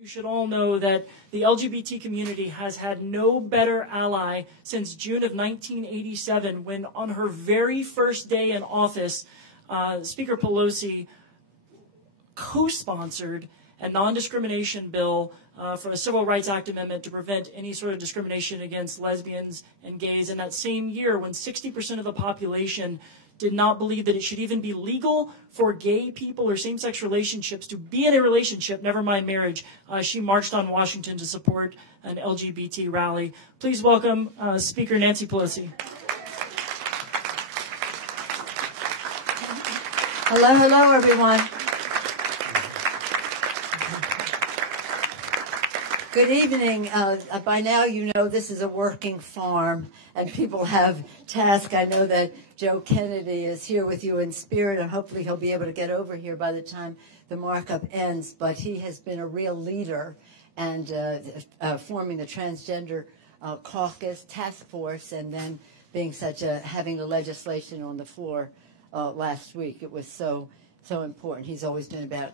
You should all know that the LGBT community has had no better ally since June of 1987, when on her very first day in office, Speaker Pelosi co-sponsored a non-discrimination bill for a Civil Rights Act amendment to prevent any sort of discrimination against lesbians and gays. In that same year, when 60% of the population did not believe that it should even be legal for gay people or same-sex relationships to be in a relationship, never mind marriage, she marched on Washington to support an LGBT rally. Please welcome Speaker Nancy Pelosi. Hello, hello, everyone. Good evening. By now, you know this is a working farm, and people have tasks. I know that Joe Kennedy is here with you in spirit, and hopefully he'll be able to get over here by the time the markup ends. But he has been a real leader and forming the transgender caucus task force, and then being having the legislation on the floor last week. It was so important. He's always been about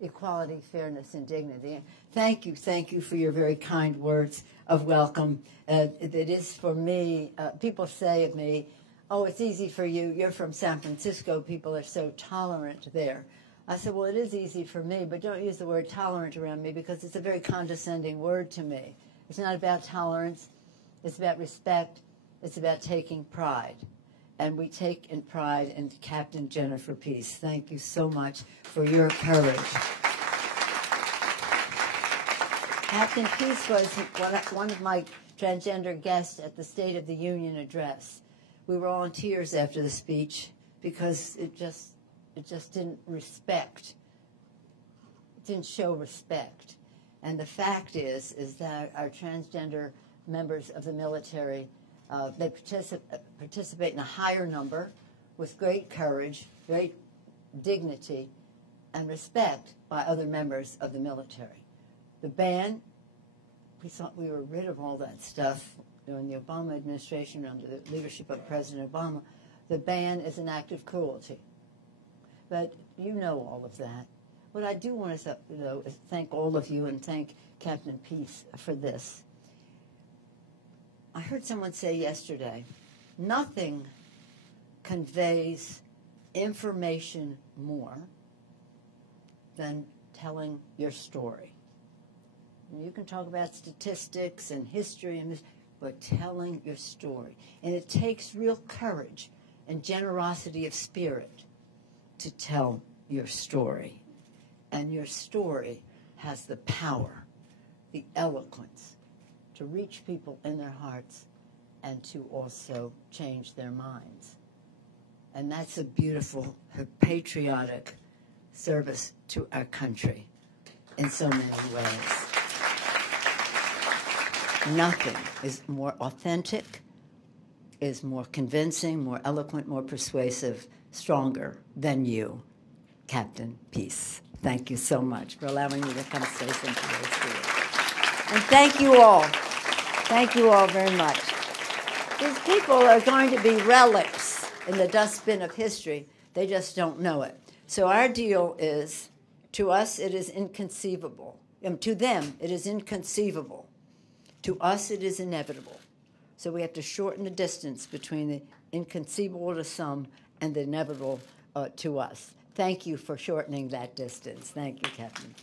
equality, fairness, and dignity. Thank you for your very kind words of welcome. It is for me, people say of me, oh, it's easy for you. You're from San Francisco. People are so tolerant there. I said, well, it is easy for me, but don't use the word tolerant around me because it's a very condescending word to me. It's not about tolerance. It's about respect. It's about taking pride. And we take in pride in Captain Jennifer Peace. Thank you so much for your courage. Captain Peace was one of my transgender guests at the State of the Union address. We were all in tears after the speech because it just didn't show respect. And the fact is that our transgender members of the military, they participate in a higher number with great courage, great dignity, and respect by other members of the military. The ban, we thought we were rid of all that stuff during the Obama administration under the leadership of President Obama. The ban is an act of cruelty. But you know all of that. What I do want to know is thank all of you and thank Captain Peace for this. I heard someone say yesterday, nothing conveys information more than telling your story. And you can talk about statistics and history, but telling your story. And it takes real courage and generosity of spirit to tell your story. And your story has the power, the eloquence, to reach people in their hearts and to also change their minds. And that's a beautiful, patriotic service to our country in so many ways. Nothing is more authentic, is more convincing, more eloquent, more persuasive, stronger than you, Captain Peace. Thank you so much for allowing me to come say some words to you. And thank you all. Thank you all very much. These people are going to be relics in the dustbin of history. They just don't know it. So our deal is, to us, it is inconceivable. To them, it is inconceivable. To us, it is inevitable. So we have to shorten the distance between the inconceivable to some and the inevitable to us. Thank you for shortening that distance. Thank you, Captain.